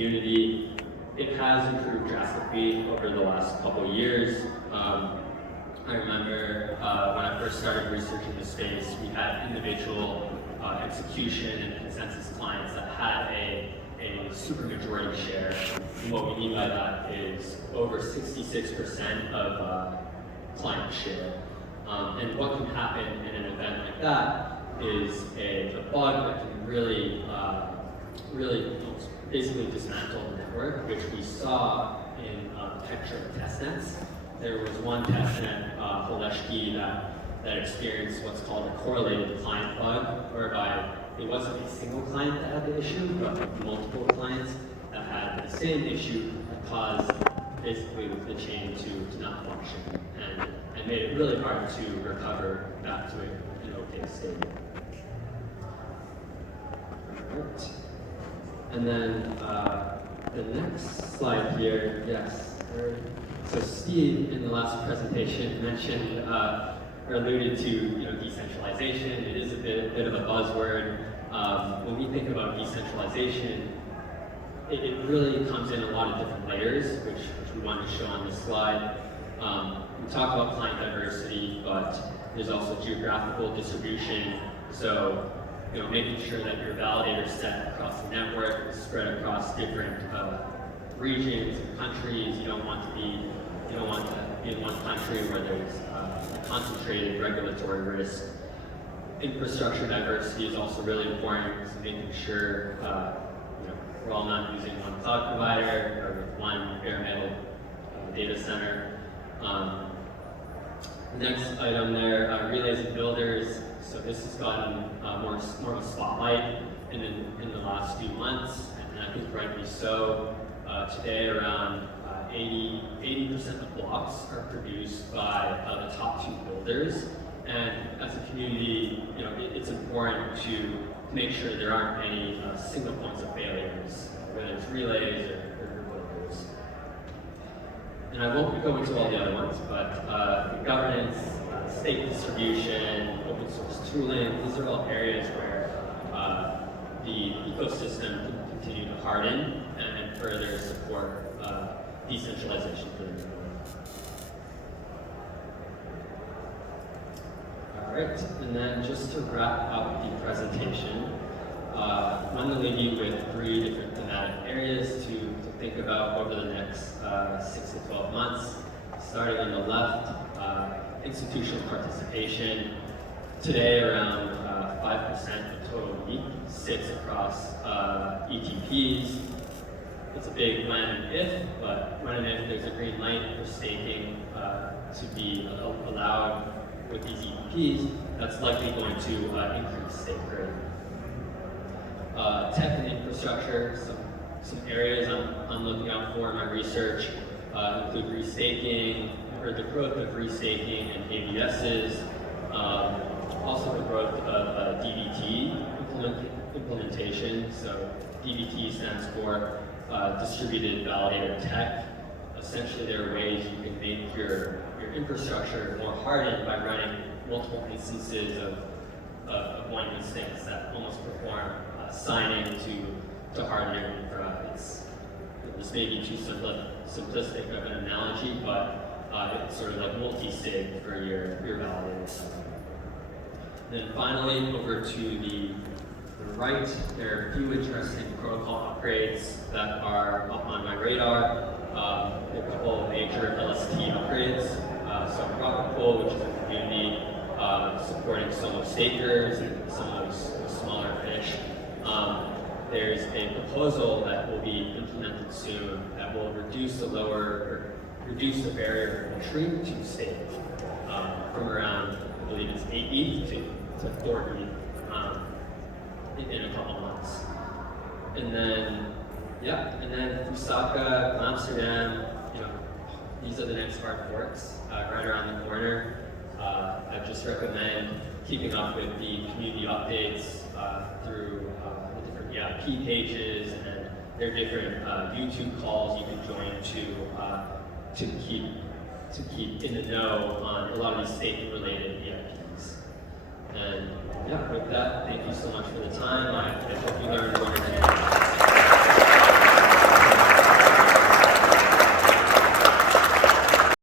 community. It has improved drastically over the last couple of years. I remember when I first started researching the space, we had individual execution and consensus clients that had a super majority share. And what we mean by that is over 66% of client share. And what can happen in an event like that is a bug that can really basically dismantle the network, which we saw in texture testnets. There was one testnet, Holeshki, that experienced what's called a correlated client bug, whereby it wasn't a single client that had the issue, but multiple clients that had the same issue that caused basically the chain to not function, and made it really hard to recover back to an okay state. All right. And then the next slide here, yes. So Steve, in the last presentation, mentioned or alluded to decentralization. It is a bit of a buzzword. When we think about decentralization, it really comes in a lot of different layers, which we want to show on this slide. We talk about client diversity, but there's also geographical distribution. So, making sure that your validator set across the network is spread across different regions and countries. You don't want to be in one country where there's concentrated regulatory risk. Infrastructure diversity is also really important, so making sure we're all not using one cloud provider or with one bare metal data center. The next item there, relays and builders. So this has gotten more of a spotlight in the last few months, and I think rightly so. Today, around 80% of blocks are produced by the top two builders, and as a community, it's important to make sure there aren't any single points of failures, whether it's relays or builders. And I won't go into all the other ones, but the governance, state distribution, open source tooling, these are all areas where the ecosystem can continue to harden and further support decentralization for the network. All right, and then just to wrap up the presentation, I'm going to leave you with 3 different thematic areas to think about over the next 6 to 12 months. Starting on the left, institutional participation. Today, around 5% of total WEEK sits across ETPs. It's a big when and if, but when and if there's a green light for staking to be allowed with these ETPs, that's likely going to increase stake rate. Tech and infrastructure, some areas I'm looking out for in my research include restaking, or the growth of restaking and ABSs, also the growth of DBT implementation. So DBT stands for Distributed Validator Tech. Essentially, there are ways you can make your infrastructure more hardened by running multiple instances of one instance that almost perform signing to harden your infra. This may be too simplistic of an analogy, but it's sort of like multi-sig for your validators. And then finally, over to the right, there are a few interesting protocol upgrades that are up on my radar. There are a couple of major LST upgrades. So Rocket Pool, which is a community supporting solo stakers and some of those smaller fish. There's a proposal that will be implemented soon that will reduce the barrier of entry to stake from around, I believe it's 8 ETH to 4 ETH in a couple months. And then Fusaka, Amsterdam, these are the next hard forks right around the corner. I just recommend keeping up with the community updates through the different VIP pages, and there are different YouTube calls you can join to keep in the know on a lot of these staking-related VIPs. And with that, thank you so much for the time. I hope you learned one